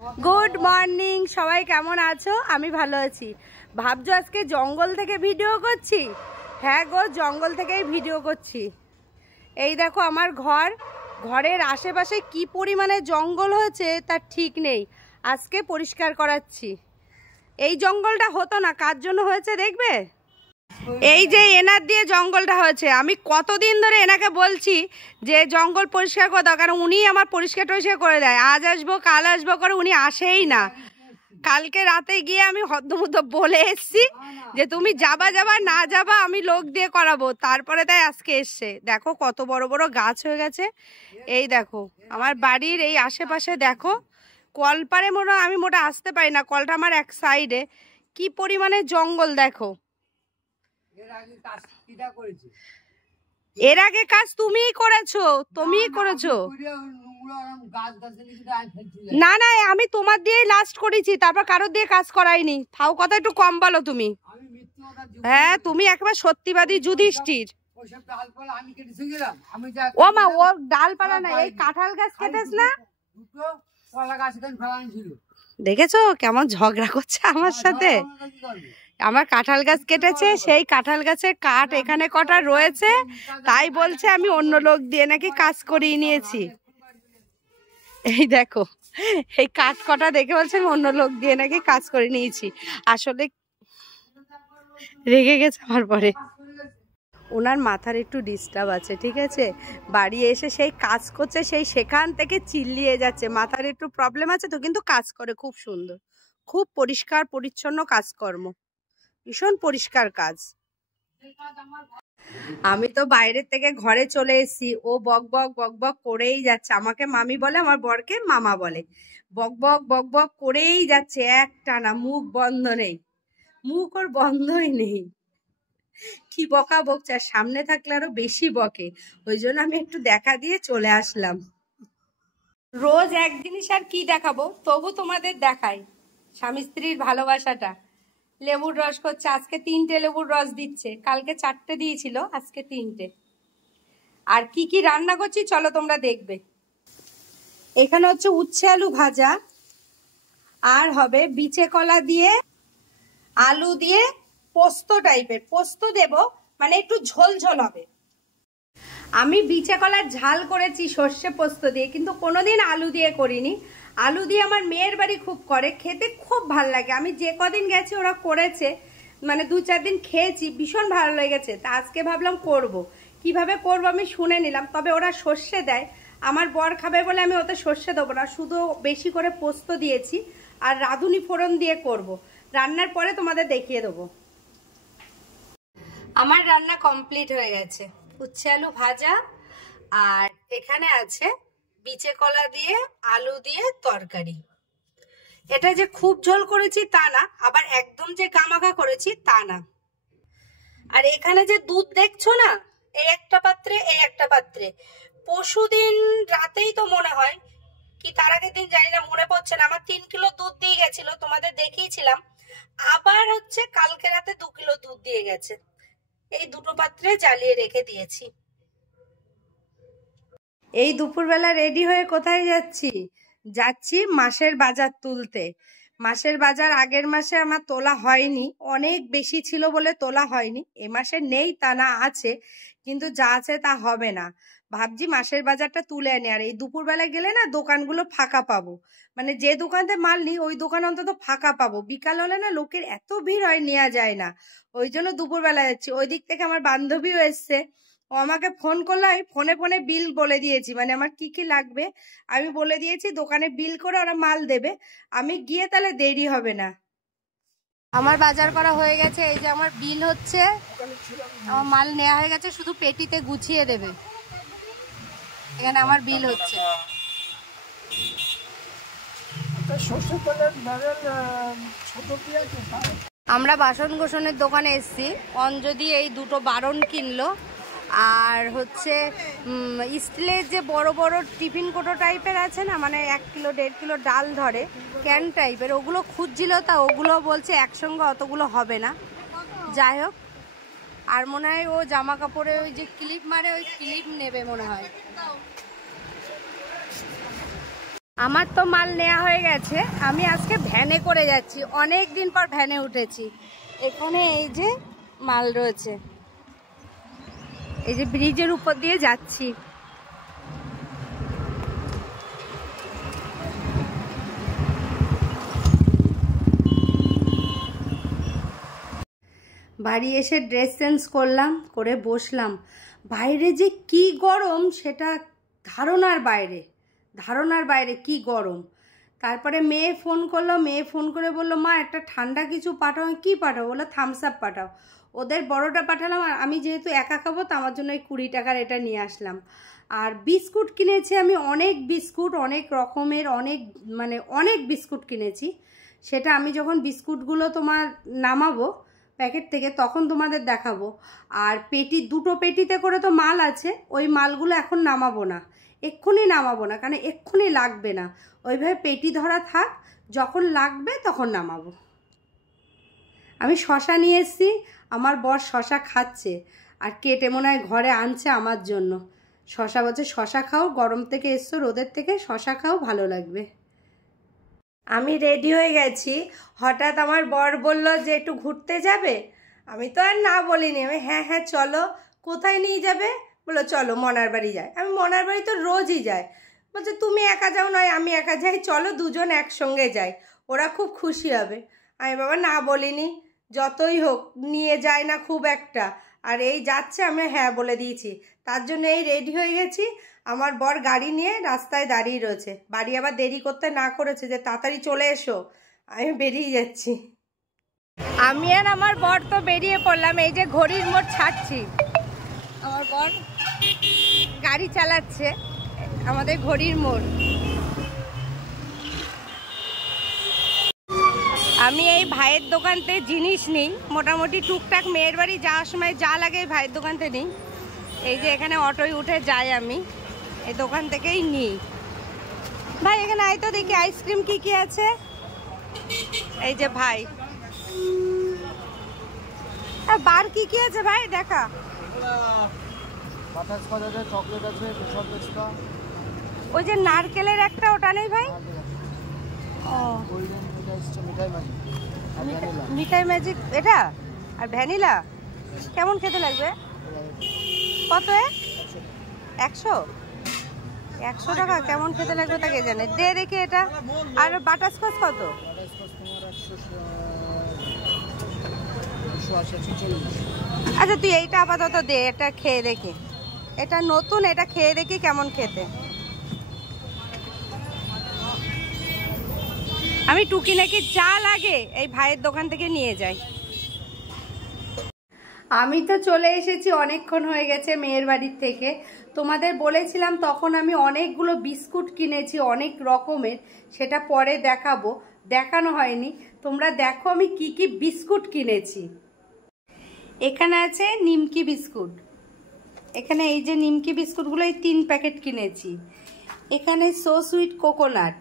Good morning, সবাই কেমন আছো? আমি ভালো আছি। ভাবছো আজকে জঙ্গল থেকে ভিডিও করছি? হ্যাঁ গো, জঙ্গল থেকেই ভিডিও করছি। এই দেখো আমার ঘরের আশেপাশে কি পরিমাণে জঙ্গল হয়েছে তার ঠিক নেই। আজকে পরিষ্কার করাচ্ছি। এই জঙ্গলটা হতো না, কার জন্য হয়েছে দেখবে? এই যে এনার দিয়ে জঙ্গলটা হয়েছে। আমি কতদিন ধরে এনাকে বলছি যে জঙ্গল পরিষ্কার করে দাও, কারণ উনি আমার পরিষ্কার করে দেয়। আজ আসবো কাল আসবো করে উনি আসেই না। কালকে রাতে গিয়ে আমি হদ্দমুদ্দ বলে এসছি যে তুমি যাবা না যাবা, আমি লোক দিয়ে করাবো। তারপরে তাই আজকে এসছে। দেখো কত বড় বড় গাছ হয়ে গেছে। এই দেখো আমার বাড়ির এই আশেপাশে দেখো, কলপারে আমি মোটা আসতে পারি না, কলটা আমার এক সাইডে। কি পরিমাণে জঙ্গল দেখো। এর আগে কাজ তুমিই করেছো। না না, আমি তোমার দিয়েই লাস্ট করেছি, তারপর কারোর দিয়ে কাজ করাইনি। ফাও কথা একটু কম বলো তুমি। হ্যাঁ, তুমি একবার সত্যিবাদী যুধিষ্ঠির। ও মা, ও ডালপালা না, এই কাঁঠাল গাছ কেটেছ না? দেখেছো কেমন ঝগড়া করছে আমার সাথে। আমার কাঁঠাল গাছ কেটেছে, সেই কাঁঠাল গাছের কাঠ এখানে কটা রয়েছে, তাই বলছে আমি অন্য লোক দিয়ে নাকি কাজ করিয়ে নিয়েছি। এই দেখো এই কাঠ কটা দেখে বলছে আমি অন্য লোক দিয়ে নাকি কাজ করে নিয়েছি। আসলে রেগে গেছে আমার পরে। ওনার মাথার একটু ডিস্টার্ব আছে, ঠিক আছে? বাড়ি এসে সেই কাজ করছে, সেখান থেকে চিল্লিয়ে যাচ্ছে। মাথার একটু প্রবলেম আছে তো, কিন্তু কাজ করে খুব সুন্দর, খুব পরিষ্কার পরিচ্ছন্ন কাজকর্ম, ভীষণ পরিষ্কার কাজ। আমি তো বাইরের থেকে ঘরে চলে এসেছি, ও বক বক বক বক করেই যাচ্ছে। আমাকে মামি বলে, আমার বরকে মামা বলে। বক বক বক বক করেই যাচ্ছে একটানা, মুখ বন্ধ নেই, মুখ ওর বন্ধই নেই। কি বকা বকছে, আর সামনে থাকলে আরো বেশি বকে। ওই জন্য আমি একটু দেখা দিয়ে চলে আসলাম। রোজ এক জিনিস আর কি দেখাবো, তবু তোমাদের দেখাই স্বামী স্ত্রীর ভালোবাসাটা। লেবুর রস করছে, আজকে 3টে লেবুর রস দিচ্ছে, কালকে 4টে দিয়েছিল, আজকে 3টে। আর কি কি রান্না করছি চলো তোমরা দেখবে। এখানে হচ্ছে উচ্ছে আলু ভাজা, আর হবে বিচে কলা দিয়ে আলু দিয়ে পোস্ত টাইপের। পোস্ত দেব মানে একটু ঝোল ঝোল হবে। আমি বিচে কলার ঝাল করেছি সর্ষে পোস্ত দিয়ে, কিন্তু কোনোদিন আলু দিয়ে করিনি। আলু দিয়ে আমার মেয়ের বাড়ি খুব করে, খেতে খুব ভালো লাগে। আমি যে কদিন গেছি ওরা করেছে, মানে 2-4 দিন খেয়েছি, ভীষণ ভালো লেগেছে। তা আজকে ভাবলাম করব। কিভাবে করব আমি শুনে নিলাম। তবে ওরা সর্ষে দেয়, আমার বর খাবে বলে আমি ওতে সর্ষে দেবো না, শুধু বেশি করে পোস্ত দিয়েছি আর রাঁধুনি ফোড়ন দিয়ে করব। রান্নার পরে তোমাদের দেখিয়ে দেবো। আমার রান্না কমপ্লিট হয়ে গেছে। উচ্ছে আলু ভাজা, আর এখানে আছে বিচে কলা দিয়ে আলু দিয়ে তরকারি। এটা যে খুব ঝোল করেছি তা না, আবার একদম যে গামাখা করেছি তা না। আর এখানে যে দুধ দেখছো না, এই একটা পাত্রে এই একটা পাত্রে, পরশুদিন রাতেই তো মনে হয়, কি তার আগের দিন জানি না, মনে পড়ছে না, আমার 3 কিলো দুধ দিয়ে গেছিল, তোমাদের দেখিয়েছিলাম। আবার হচ্ছে কালকে রাতে 2 কিলো দুধ দিয়ে গেছে। এই দুটো পাত্রে জ্বালিয়ে রেখে দিয়েছি। এই দুপুরবেলা রেডি হয়ে কোথায় যাচ্ছি মাসের বাজার তুলতে। মাসের বাজার আগের মাসে আমার তোলা হয়নি, অনেক বেশি ছিল বলে তোলা হয়নি। এ মাসে নেই তা না, আছে, কিন্তু যা আছে তা হবে না। ভাবছি মাসের বাজারটা তুলে আনি। আর এই দুপুরবেলা গেলে না দোকানগুলো ফাঁকা পাবো, মানে যে দোকানতে মাল নিই ওই দোকান অন্তত ফাঁকা পাবো। বিকাল হলে না লোকের এত ভিড় হয়, নেওয়া যায় না। ওই জন্য দুপুরবেলা যাচ্ছি। ওই দিক থেকে আমার বান্ধবীও এসছে, ও আমাকে ফোন করলো, আমি ফোনে ফোনে বিল বলে দিয়েছি, মানে আমার কি কি লাগবে আমি বলে দিয়েছি। দোকানে বিল করে ওরা মাল দেবে, আমি গিয়ে তাহলে দেরি হবে না। আমার বাজার করা হয়ে গেছে, এই যে আমার বিল হচ্ছে, আমার মাল নেওয়া হয়ে গেছে, শুধু পেটিতে গুছিয়ে দেবে। এখানে আমার বিল হচ্ছে। আমরা বাসন কোসনের দোকানে এসছি। অঞ্জলি এই 2টো বারণ কিনলো, আর হচ্ছে স্টিলের যে বড় বড় টিফিন কোটো টাইপের আছে না, মানে 1 কিলো 1.5 কিলো ডাল ধরে, ক্যান টাইপের, ওগুলো খুঁজছিল। তা ওগুলো বলছে একসঙ্গে অতগুলো হবে না। যাই হোক, আর মনে হয় ও জামা কাপড়ে ওই যে ক্লিপ মারে, ওই ক্লিপ নেবে মনে হয়। আমার তো মাল নেওয়া হয়ে গেছে, আমি আজকে ভ্যানে করে যাচ্ছি, অনেক দিন পর ভ্যানে উঠেছি। এখানে এই যে মাল রয়েছে, এই যে ব্রিজের উপর দিয়ে যাচ্ছি। বাড়ি এসে ড্রেস চেঞ্জ করলাম, করে বসলাম। বাইরে যে কি গরম সেটা ধারণার বাইরে কি গরম। তারপরে মেয়ে ফোন করলো, মেয়ে ফোন করে বললো মা একটা ঠান্ডা কিছু পাঠাও। কি পাঠাও? বললো থামস আপ পাঠাও। ওদের বড়টা পাঠালাম, আর আমি যেহেতু একা খাবো তো আমার জন্য এই 20 টাকার এটা নিয়ে আসলাম। আর বিস্কুট কিনেছি আমি, অনেক বিস্কুট, অনেক রকমের, অনেক বিস্কুট কিনেছি। সেটা আমি যখন বিস্কুটগুলো তোমার নামাবো প্যাকেট থেকে তখন তোমাদের দেখাবো। আর দুটো পেটিতে করে তো মাল আছে, ওই মালগুলো এখন নামাবো না, এক্ষুনি নামাবো না, কারণ এক্ষুনি লাগবে না। ওইভাবে পেটি ধরা থাক, যখন লাগবে তখন নামাবো। আমি শশা নিয়ে এসেছি, আমার বর শশা খাচ্ছে, আর কেটে মনে হয় ঘরে আনছে আমার জন্য। শশা বলছে শশা খাও, গরম থেকে এসছো রোদের থেকে, শশা খাও, ভালো লাগবে। আমি রেডি হয়ে গেছি, হঠাৎ আমার বর বলল যে একটু ঘুরতে যাবে। আমি তো আর না বলিনি, আমি হ্যাঁ হ্যাঁ চলো। কোথায় নিয়ে যাবে? বললো চলো মনার বাড়ি যাই। আমি মনার বাড়ি তো রোজই যাই। বলছে তুমি একা যাও নয় আমি একা যাই, চলো দুজন একসঙ্গে যাই, ওরা খুব খুশি হবে। আমি বাবা না বলিনি, যতই হোক নিয়ে যায় না খুব একটা, আর এই যাচ্ছে আমি হ্যাঁ বলে দিয়েছি, তার জন্য এই রেডি হয়ে গেছি। আমার বর গাড়ি নিয়ে রাস্তায় দাঁড়িয়ে রয়েছে, বাড়ি আবার দেরি করতে না করেছে যে তাড়াতাড়ি চলে এসো। আমি বেরিয়ে যাচ্ছি। আমি আর আমার বর তো বেরিয়ে পড়লাম, এই যে ঘড়ির মোড় ছাড়ছি। আমার বর গাড়ি চালাচ্ছে, আমাদের ঘড়ির মোড়। আমি এই ভাইয়ের দোকানতে জিনিস নিই, মোটামুটি টুকটাক মেয়ের বাড়ি যাওয়ার সময় যা লাগে এই ভাইয়ের দোকানতে নিই। এই যে এখানে অটোয় উঠে যাই আমি, এই দোকান থেকেই নিই। ভাই এখানে আয় তো দেখি আইসক্রিম কি কি আছে। এই যে ভাই, বার কি কি আছে ভাই দেখা। ওই যে নারকেলের একটা, ওটা নেই ভাই? ও মিঠাই ম্যাজিক এটা, আর ভ্যানিলা কেমন খেতে লাগবে? কত? 100 টাকা? কেমন খেতে লাগবে তাকে জানে। দে দেখি এটা। আর বাটারস্কচ কত? আচ্ছা তুই এইটা আপাতত দে, এটা খেয়ে দেখি, এটা নতুন, এটা খেয়ে দেখি কেমন খেতে। আমি টুকি নাকি যা লাগে এই ভাইয়ের দোকান থেকে নিয়ে যাই। আমি তো চলে এসেছি, অনেকক্ষণ হয়ে গেছে মেয়ের বাড়ির থেকে। তোমাদের বলেছিলাম তখন আমি অনেকগুলো বিস্কুট কিনেছি, অনেক রকমের, সেটা পরে দেখাবো, দেখানো হয়নি। তোমরা দেখো আমি কি কি বিস্কুট কিনেছি। এখানে আছে নিমকি বিস্কুট, এখানে এই যে নিমকি বিস্কুটগুলো এই 3 প্যাকেট কিনেছি। এখানে সো সুইট কোকোনাট,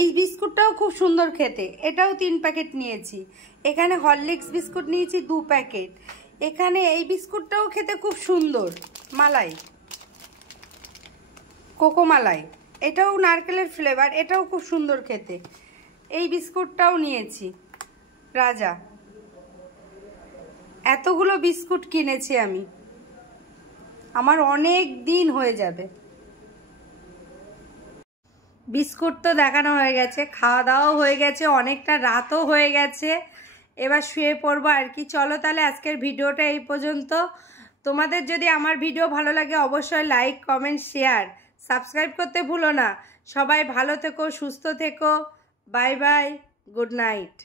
এই বিস্কুটটাও খুব সুন্দর খেতে, এটাও 3 প্যাকেট নিয়েছি। এখানে হরলিক্স বিস্কুট নিয়েছি 2 প্যাকেট। এখানে এই বিস্কুটটাও খেতে খুব সুন্দর, মালাই, কোকো মালাই, এটাও নারকেলের ফ্লেভার, এটাও খুব সুন্দর খেতে। এই বিস্কুটটাও নিয়েছি রাজা। এতগুলো বিস্কুট কিনেছি আমি, আমার অনেক দিন হয়ে যাবে। বিস্কুট তো দেখানো হয়ে গেছে, খাওয়া দাওয়াও হয়ে গেছে, অনেকটা রাতও হয়ে গেছে, এবার শুয়ে পড়বো আর কি। চলো তাহলে আজকের ভিডিওটা এই পর্যন্ত। তোমাদের যদি আমার ভিডিও ভালো লাগে অবশ্যই লাইক কমেন্ট শেয়ার সাবস্ক্রাইব করতে ভুলো না। সবাই ভালো থেকো, সুস্থ থেকো, বাই বাই, গুড নাইট।